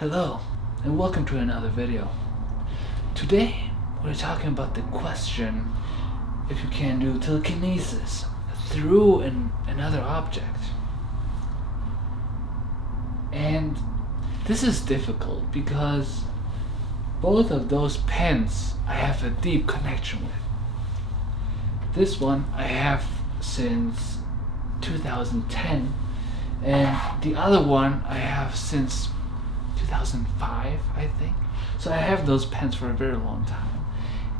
Hello, and welcome to another video. Today, we're talking about the question if you can do telekinesis through another object. And this is difficult because both of those pens I have a deep connection with. This one I have since 2010, and the other one I have since 2005, I think. So I have those pens for a very long time,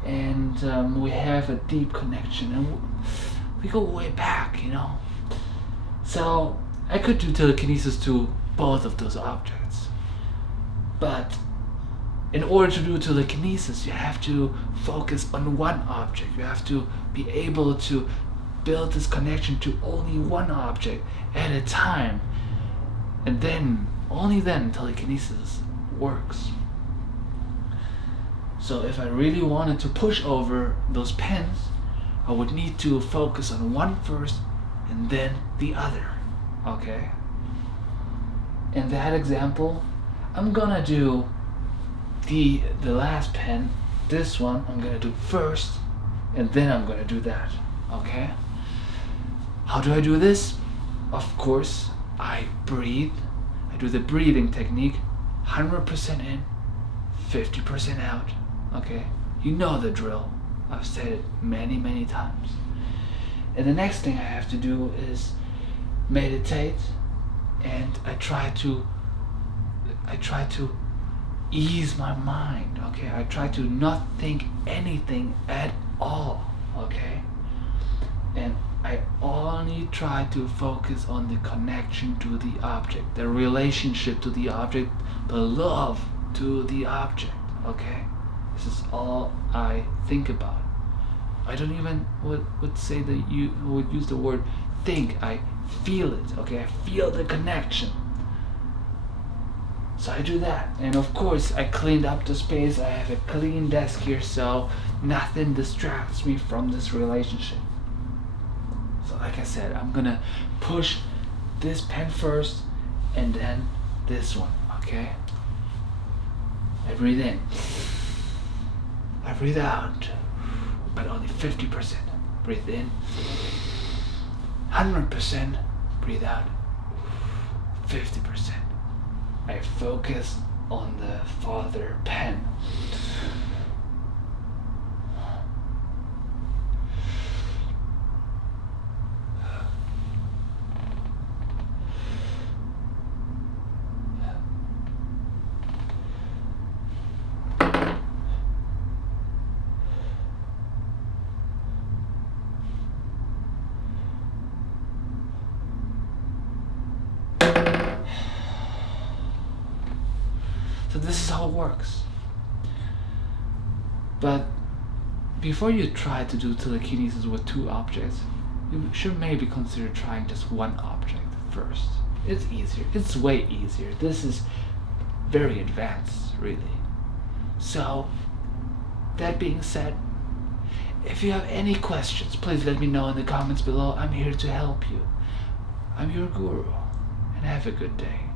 and we have a deep connection, and we go way back, So I could do telekinesis to both of those objects, but in order to do telekinesis, you have to focus on one object. You have to be able to build this connection to only one object at a time, and then only then telekinesis works. So if I really wanted to push over those pens, I would need to focus on one first and then the other. Okay? In that example, I'm gonna do the last pen, this one, I'm gonna do first, and then I'm gonna do that. Okay? How do I do this? Of course, I breathe. I do the breathing technique, 100% in, 50% out. Okay? You know the drill. I've said it many times. And the next thing I have to do is meditate, and I try to ease my mind. Okay? I try to not think anything at all. Okay? And I only try to focus on the connection to the object, the relationship to the object, the love to the object. Okay? This is all I think about. I don't even would say that you would use the word think. I feel it. Okay? I feel the connection. So I do that, and of course I cleaned up the space. I have a clean desk here, so nothing distracts me from this relationship. So like I said, I'm gonna push this pen first and then this one. Okay? I breathe in, I breathe out, but only 50%. Breathe in, 100%. Breathe out, 50%. I focus on the farther pen. So this is how it works. But before you try to do telekinesis with two objects, you should maybe consider trying just one object first. It's easier. It's way easier. This is very advanced, really. So, that being said, if you have any questions, please let me know in the comments below. I'm here to help you. I'm your guru, and have a good day.